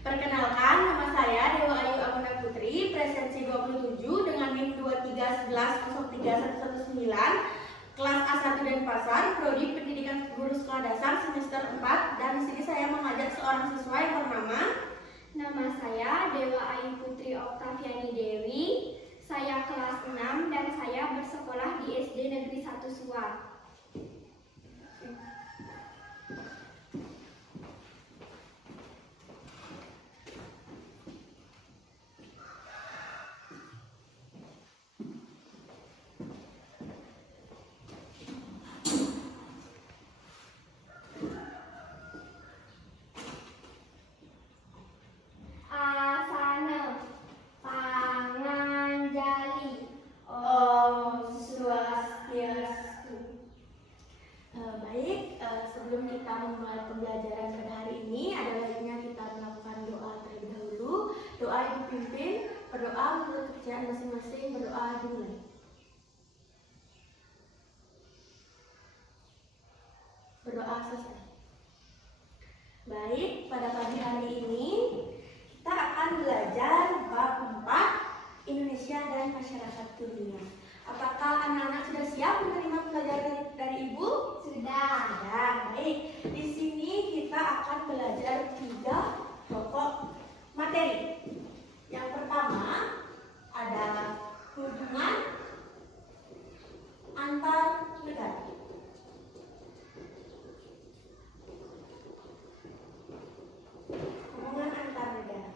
Perkenalkan, nama saya Dewa Ayu Amanda Putri, presensi 27 dengan NIM 23110319, kelas A1 Denpasar, Prodi Pendidikan Guru Sekolah Dasar semester 4, dan di sini saya mengajak seorang siswa yang bernama. Nama saya Dewa Ayu Putri Oktaviani Dewi. Saya kelas 6 dan saya bersekolah di SD Negeri 1 Suwak. Asana Panganjali Om Swastiastu. Baik, sebelum kita memulai pembelajaran pada hari ini, ada baiknya kita melakukan doa terlebih dahulu. Doa Ibu pimpin, berdoa menurut kepercayaan masing-masing, berdoa dimulai. Berdoa selesai. Baik, pada pagi hari ini kita akan belajar bab 4 Indonesia dan Masyarakat Dunia. Apakah anak-anak sudah siap menerima pelajaran dari Ibu? Sudah. Baik. Di sini kita akan belajar 3 pokok materi. Yang pertama adalah hubungan antar negara. Hubungan antar negara.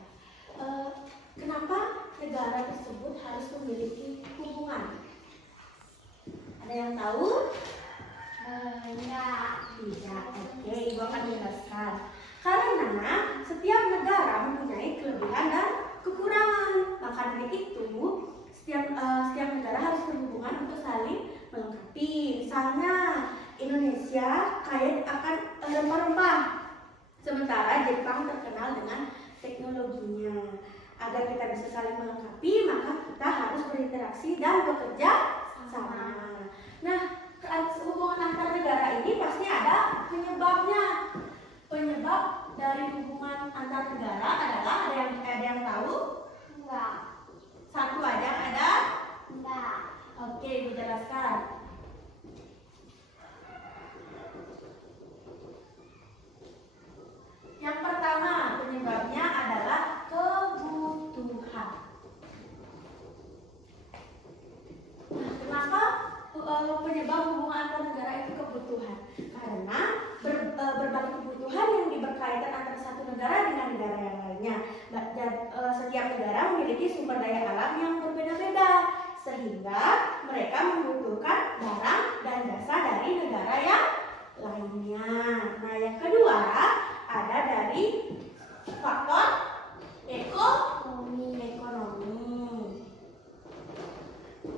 Kenapa negara tersebut harus memiliki hubungan? Ada yang tahu? Enggak. Tidak. Oke, Ibu akan menjelaskan. Karena setiap negara mempunyai kelebihan dan kekurangan. Maka dari itu, setiap negara harus berhubungan untuk saling melengkapi. Misalnya, Indonesia kaya akan rempah-rempah, sementara Jepang terkenal dengan teknologinya. Agar kita bisa saling melengkapi, maka kita harus berinteraksi dan bekerja sama. Nah, hubungan antar negara ini pasti ada penyebabnya. Penyebab dari hubungan antar negara adalah ada yang tahu? Enggak. Satu aja ada? Enggak. Oke, dijelaskan. Yang pertama, penyebabnya adalah kebutuhan. Nah, kenapa penyebab hubungan antar negara itu kebutuhan? Karena berbagai kebutuhan yang berkaitan antara satu negara dengan negara yang lainnya. Dan setiap negara memiliki sumber daya alam yang berbeda-beda, sehingga mereka membutuhkan barang dan jasa dari negara yang lainnya. Nah, yang kedua ada dari faktor ekonomi.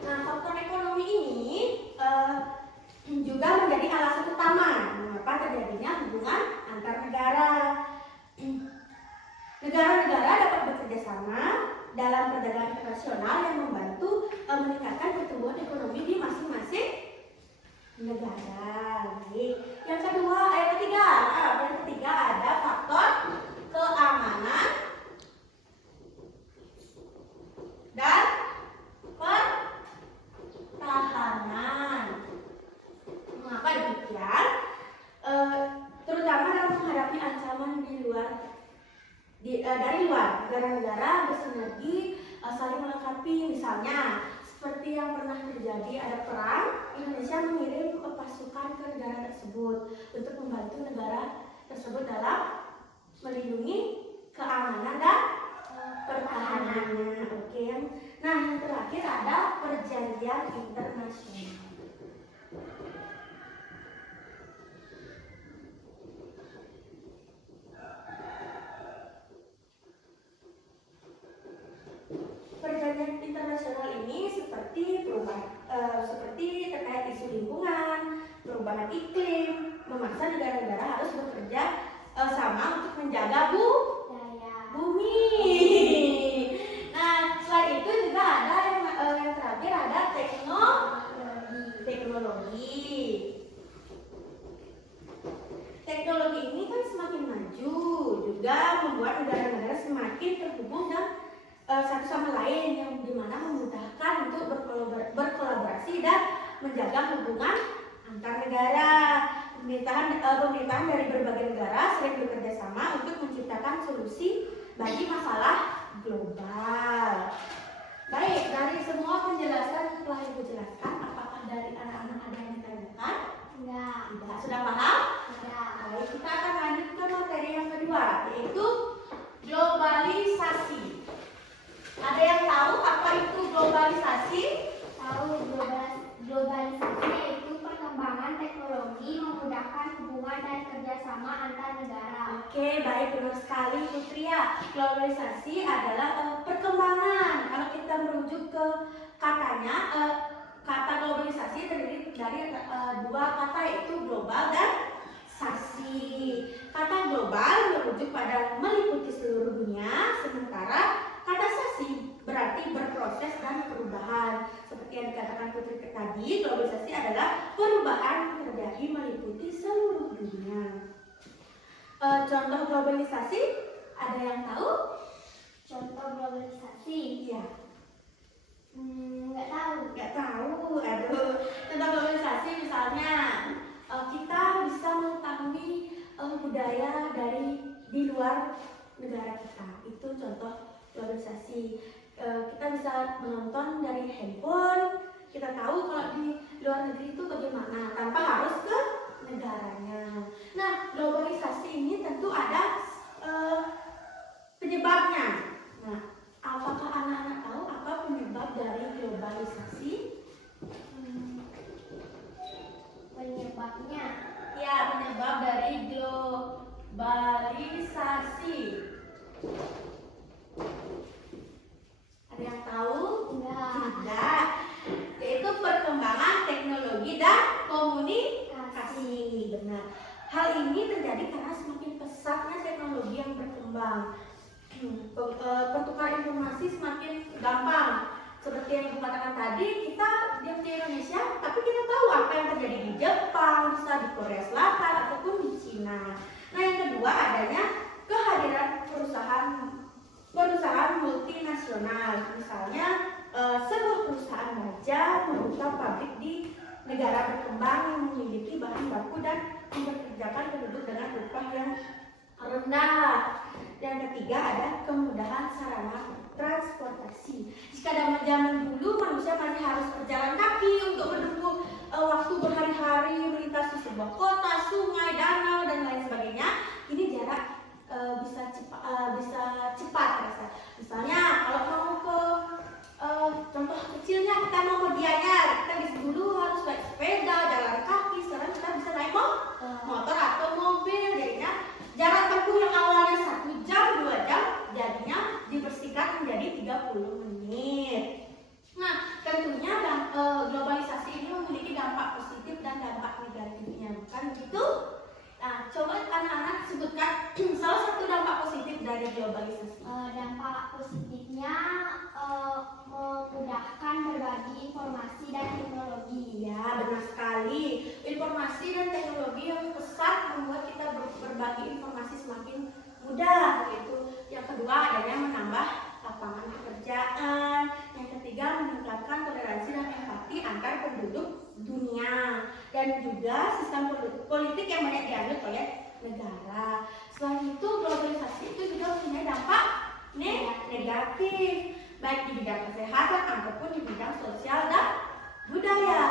Nah, faktor ekonomi ini juga menjadi alasan utama mengapa terjadinya hubungan antar negara. Negara-negara dapat bekerja sama dalam perdagangan internasional yang membantu meningkatkan pertumbuhan ekonomi di masing-masing negara. Baik. Yang ketiga ada faktor keamanan dan pertahanan. Mengapa demikian? Terutama dalam menghadapi ancaman dari luar, negara-negara bersinergi saling melengkapi. Misalnya seperti yang pernah terjadi, ada perang, Indonesia mengirim pasukan ke negara tersebut untuk membantu negara tersebut dalam melindungi keamanan dan pertahanannya. Oke. Nah, yang terakhir ada perjanjian internasional. Perjanjian internasional ini seperti terkait isu lingkungan, perubahan iklim, memaksa negara-negara harus bekerja sama untuk menjaga bumi. Nah, selain itu juga ada yang terakhir ada teknologi. Teknologi ini kan semakin maju, juga membuat negara-negara satu sama lain yang dimana memudahkan untuk berkolaborasi dan menjaga hubungan antar negara. Pemerintahan dari berbagai negara sering bekerja sama untuk menciptakan solusi bagi masalah global. Baik, dari semua penjelasan yang telah Ibu jelaskan, apakah dari anak-anak ada yang ditanyakan? Enggak. Tidak. Sudah paham? Enggak. Baik, kita akan lanjut ke materi yang kedua, yaitu globalisasi. Ada yang tahu apa itu globalisasi? Tahu globalisasi yaitu perkembangan teknologi memudahkan hubungan dan kerjasama antar negara. Oke, baik, benar sekali Putri ya. Globalisasi adalah perkembangan. Kalau kita merujuk ke katanya, kata globalisasi terdiri dari dua kata, yaitu global dan sasi. Kata global merujuk pada meliputi seluruh dunia, sementara kata sasi berarti berproses dan perubahan. Seperti yang dikatakan Putri tadi, globalisasi adalah perubahan yang terjadi meliputi seluruh dunia. Contoh globalisasi, ada yang tahu? Contoh globalisasi? Iya. Nggak tahu. Nggak tahu. Aduh. Contoh globalisasi misalnya kita bisa mengetahui budaya di luar negara kita. Itu contoh globalisasi. Kita bisa menonton dari handphone. Kita tahu kalau di luar negeri itu bagaimana tanpa harus ke negaranya. Nah, globalisasi ini tentu ada penyebabnya. Nah, apakah anak-anak tahu apa penyebab dari globalisasi? Penyebabnya? Ya, penyebab dari globalisasi. Ada yang tahu? Tidak. Yaitu perkembangan teknologi dan komunikasi. Benar. Hal ini terjadi karena semakin pesatnya teknologi yang berkembang. Pertukaran informasi semakin gampang. Seperti yang Ibu katakan tadi, kita diam di Indonesia, tapi kita tahu apa yang terjadi di Jepang, bisa di Korea Selatan, ataupun di Cina. Nah, yang kedua adanya kehadiran perusahaan multinasional. Misalnya, sebuah perusahaan baja membuka pabrik di negara berkembang yang memiliki bahan baku dan mempekerjakan penduduk dengan upah yang rendah. Yang ketiga ada kemudahan sarana transportasi. Jika zaman dulu manusia masih harus berjalan kaki untuk menempuh waktu berhari-hari melintasi sebuah kota, sungai, danau dan lain sebagainya, ini jarak bisa cepat rasa. Misalnya kalau mau ke contoh kecilnya, kita mau ke Gianyar, kita dulu harus naik sepeda, jalan kaki. Sekarang kita bisa naik motor atau mobil. Jadinya jarak tempuh yang awalnya 1 jam, 2 jam, jadinya dibersihkan menjadi 30 menit. Nah, tentunya globalisasi ini memiliki dampak positif dan dampak negatifnya, bukan begitu? Nah, coba anak-anak sebutkan salah satu dampak positif dari globalisasi. Dampak positifnya memudahkan berbagi informasi dan teknologi. Ya, benar sekali. Informasi dan teknologi yang pesat membuat kita berbagi informasi semakin mudah. Yaitu yang kedua adanya menambah lapangan pekerjaan. Yang ketiga meningkatkan toleransi dan empati antar penduduk dunia. Dan juga sistem politik yang banyak diambil oleh negara. Selain itu, globalisasi itu juga punya dampak negatif, baik di bidang kesehatan ataupun di bidang sosial dan budaya.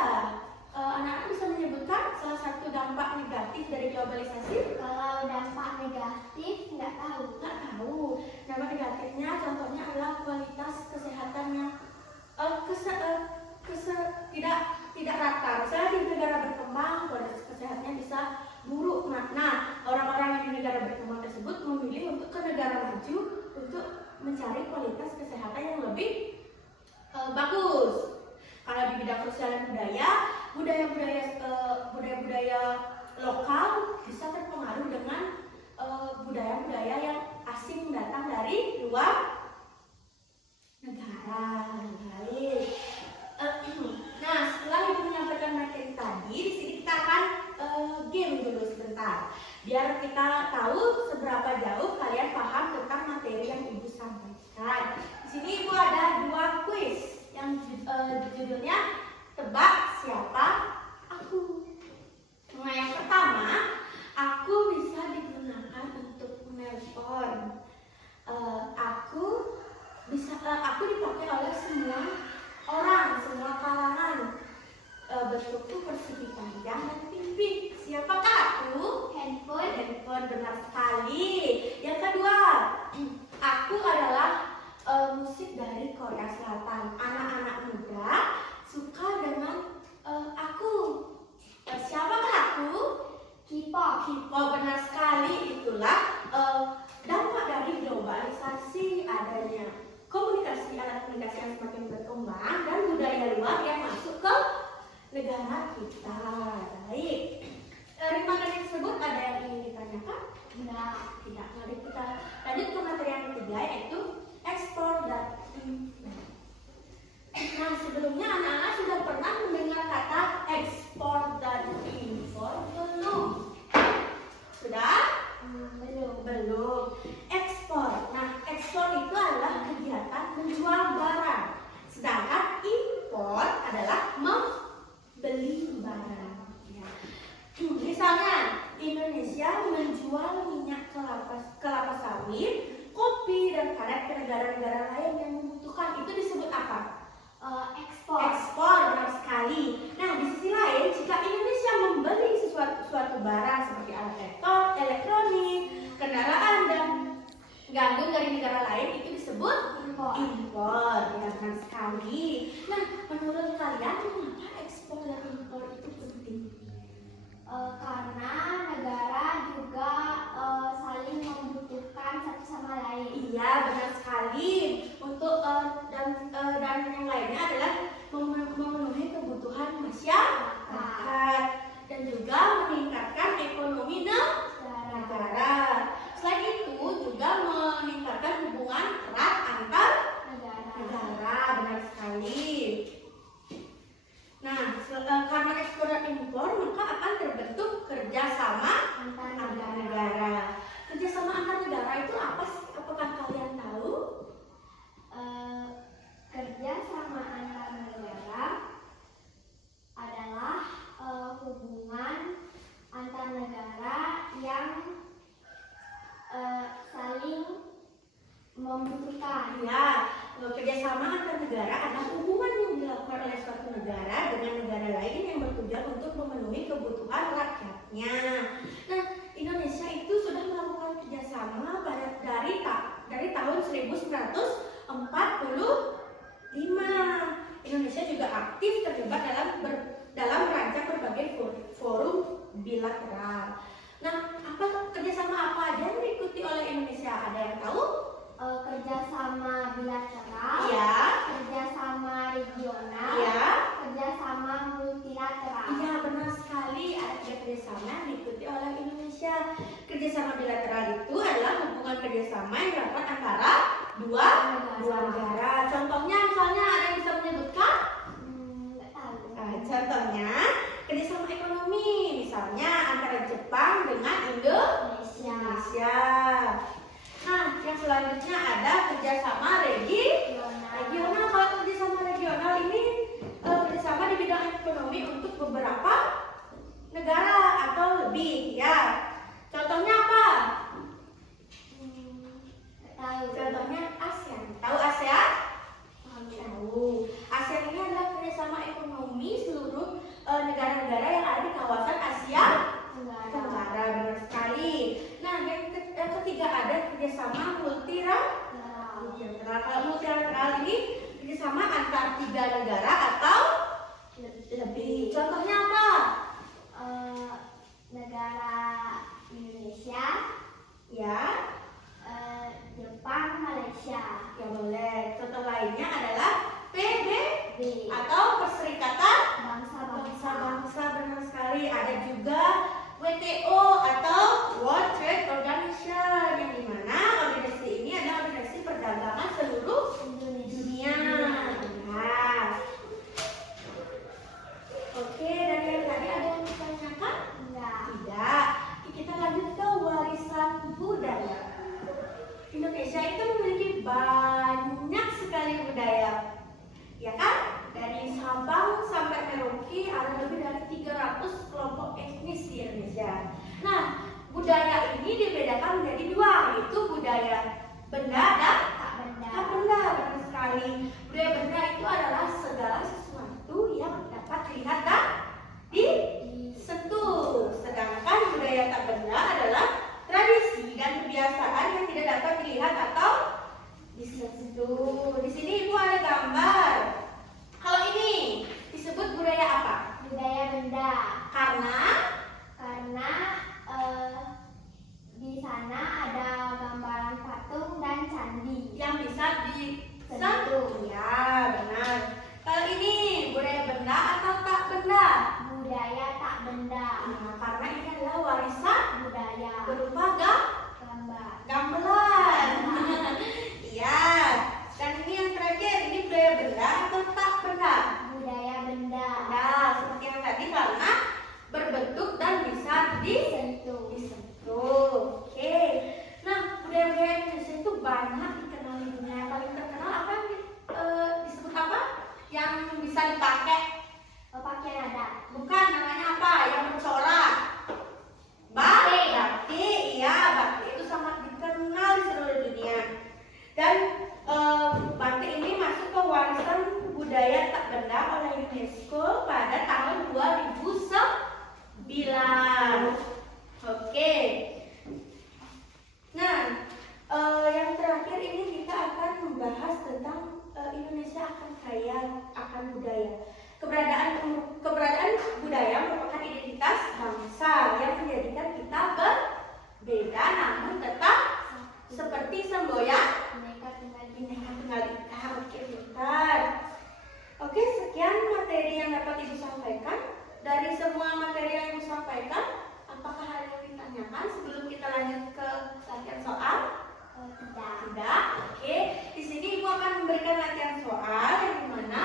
Anak-anak bisa menyebutkan salah satu dampak negatif dari globalisasi? Kalau dampak negatif nggak tahu. Nggak tahu. Dampak negatifnya contohnya adalah kualitas kesehatannya tidak rata. Misalnya di negara berkembang kualitas kesehatannya bisa buruk. Nah, orang-orang yang di negara berkembang tersebut memilih untuk ke negara maju untuk mencari kualitas kesehatan yang lebih bagus. Kalau di bidang sosial dan budaya lokal bisa terpengaruh dengan budaya-budaya yang asing datang dari luar negara. Baik. Nah, setelah Ibu menyampaikan materi tadi, di sini kita akan game dulu sebentar, biar kita tahu seberapa jauh kalian paham tentang materi yang Ibu sampaikan. Di sini Ibu ada dua kuis yang judulnya Tebak Siapa Aku. Nah, yang pertama, aku bisa digunakan untuk menelpon. Aku dipakai oleh semua orang, semua kalangan. Bentukku persegi panjang dan tinggi. Siapakah aku? Handphone, benar sekali. Yang kedua, aku adalah musik dari Korea Selatan. Anak-anak muda suka dengan aku. Siapakah aku? K-pop, benar sekali. Itulah dampak dari globalisasi, adanya alat komunikasi yang semakin berkembang dan budaya luar yang masuk ke negara kita. Baik. Dari materi tersebut ada yang ingin ditanyakan? Tidak. Mari kita lanjut ke materi yang ketiga, yaitu ekspor dan impor. Nah, sebelumnya anak-anak sudah pernah mendengar kata ekspor dan impor belum? Sudah? Belum. Ekspor. Nah, ekspor itu adalah kegiatan menjual barang. Sedangkan impor adalah membeli barang. Ya. Misalnya, Indonesia menjual minyak kelapa sawit, kopi, dan karet ke negara-negara lain yang membutuhkan. Itu disebut apa? Ekspor, benar sekali. Nah, di sisi lain, jika Indonesia membeli suatu barang seperti alat elektronik, kendaraan, dan gandum dari negara lain, itu disebut impor. Ya, benar sekali. Nah, menurut kalian mengapa ekspor dan impor itu penting? Karena negara juga saling membutuhkan satu sama lain. Iya, benar sekali. Untuk dan yang lainnya adalah memenuhi kebutuhan masyarakat dan juga meningkatkan ekonomi negara. Selain itu juga meningkatkan hubungan erat antar negara, benar sekali. Nah, karena ekspor dan impor, maka akan terbentuk kerjasama antar negara. Kerjasama antar negara itu apa sih? Apakah kalian tahu? Kerjasama antar negara adalah hubungan antar negara yang saling membutuhkan. Ya, kerjasama antar negara adalah hubungan yang dilakukan oleh suatu negara dengan negara lain yang bertujuan untuk memenuhi kebutuhan rakyatnya. Nah, Indonesia itu sudah melakukan kerjasama dari tahun 1945. Indonesia juga aktif terlibat dalam merancang berbagai forum bilateral. Nah, kerjasama apa aja yang diikuti oleh Indonesia? Ada yang tahu? Kerjasama bilateral, Ya. kerjasama regional, Ya. kerjasama multilateral. Iya, benar sekali. Ada kerjasama yang diikuti oleh Indonesia. Kerjasama bilateral itu adalah hubungan kerjasama yang dilakukan antara dua negara. Contohnya, misalnya ada yang bisa menyebutkan? Nggak tahu. Contohnya kerjasama ekonomi, misalnya antara Jepang dengan Indonesia. Nah, yang selanjutnya ada kerjasama regional. Kalau kerjasama regional ini kerjasama di bidang ekonomi untuk beberapa negara atau lebih, ya. Contohnya apa? Tahu. Contohnya ASEAN. Tahu ASEAN? Tahu. ASEAN ini adalah kerjasama ekonomi seluruh negara-negara yang ada di kawasan Asia Tenggara, benar sekali. Nah, yang ketiga ada kerjasama multilateral. Kalau multilateral ini kerjasama antar 3 negara atau lebih. Contohnya apa? Negara Indonesia, Ya, Jepang, Malaysia. ya boleh. Contoh lainnya adalah PBB B. atau Perserikatan Bangsa-bangsa. Bangsa-bangsa, benar sekali. Ada juga WTO atau World Trade Organization, yang dimana organisasi ini adalah organisasi perdagangan seluruh dunia. Nah, oke, dari yang tadi ada yang ditanyakan? Enggak. Tidak. Kita lanjut ke warisan budaya. banyak dikenal di dunia. Yang paling terkenal apa yang disebut apa? Yang bisa dipakai? Pakaian adat. Bukan, namanya apa? Yang bercorak. Batik. Iya, batik itu sangat dikenal di seluruh dunia. Dan batik ini masuk ke warisan budaya tak benda oleh UNESCO pada tahun 2009. Oke. Nah, yang terakhir ini kita akan membahas tentang Indonesia akan kaya akan budaya. Keberadaan budaya merupakan identitas bangsa yang menjadikan kita berbeda namun tetap seperti semboyan Bhinneka Tunggal Ika. Oke, pintar. Oke, sekian materi yang dapat Ibu sampaikan. Dari semua materi yang Ibu sampaikan, apakah ada yang ditanyakan sebelum kita lanjut ke latihan soal? Tidak. Oke, di sini Ibu akan memberikan latihan soal yang dimana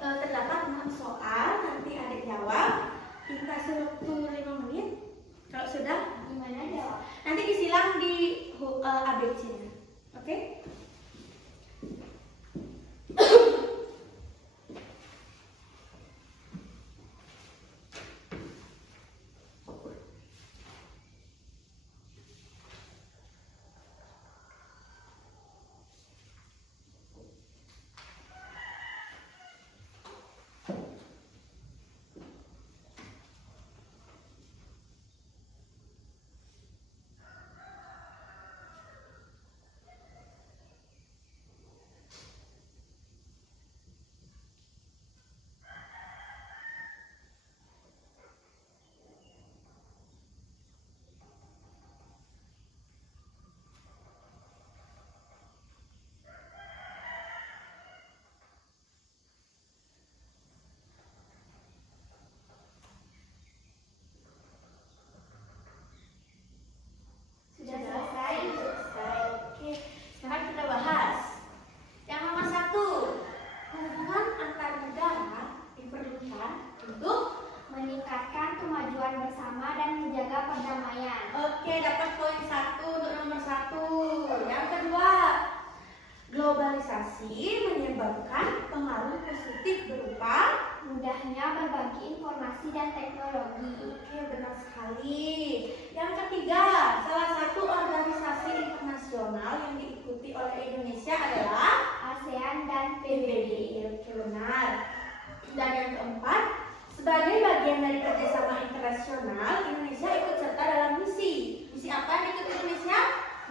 terdapat 6 soal. Nanti adik jawab. Kita kasih waktu 5 menit. Kalau sudah, Gimana jawab? nanti disilang di ABC-nya. Oke? Sudah selesai? Selesai. Oke, sekarang kita bahas. Yang nomor 1, hubungan antar negara diperlukan untuk Meningkatkan kemajuan bersama dan menjaga perdamaian. Oke, dapat poin 1 untuk nomor 1. Yang kedua, globalisasi menyebabkan pengaruh positif berupa Mudahnya berbagi informasi dan teknologi. Oke, benar sekali. Yang ketiga, salah satu organisasi internasional yang diikuti oleh Indonesia adalah ASEAN dan PBB. PBB. Oke, benar. Dan yang keempat, sebagai bagian dari kerjasama internasional, Indonesia ikut serta dalam misi. Misi apa yang ikut Indonesia?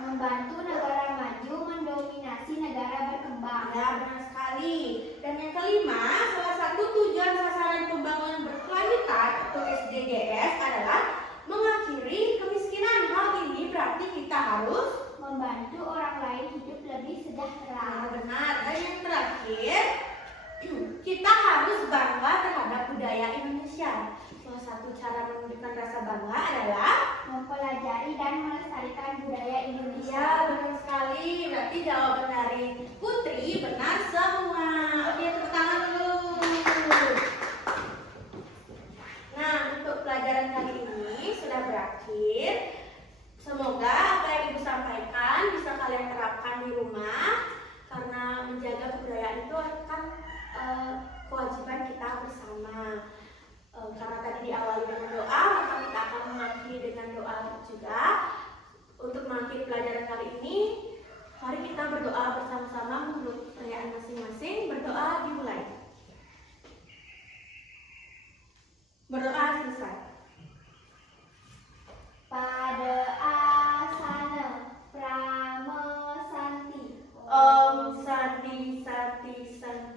Membantu negara maju mendominasi negara berkembang. Ya, benar sekali. Dan yang kelima, salah satu tujuan sasaran pembangunan berkelanjutan atau SDGs adalah mengakhiri kemiskinan. Hal ini berarti kita harus Membantu orang lain hidup lebih sejahtera. benar. Dan yang terakhir, kita harus bangga terhadap budaya Indonesia. Salah satu cara menunjukkan rasa bangga adalah Mempelajari dan melestarikan budaya Indonesia. ya, benar sekali. Berarti jawaban dari Putri benar semua. Oke, tepuk tangan dulu. Nah, untuk pelajaran kali ini sudah berakhir. Semoga apa yang Ibu sampaikan bisa kalian terapkan di rumah. Karena menjaga kebudayaan itu kan kewajiban kita bersama. Karena tadi diawali dengan doa, maka kita akan mengakhiri dengan doa juga. Untuk mengakhiri pelajaran kali ini, mari kita berdoa bersama-sama menurut perayaan masing-masing. Berdoa dimulai. Berdoa selesai. Pada asana prama santi. Om Santi Santi Santi.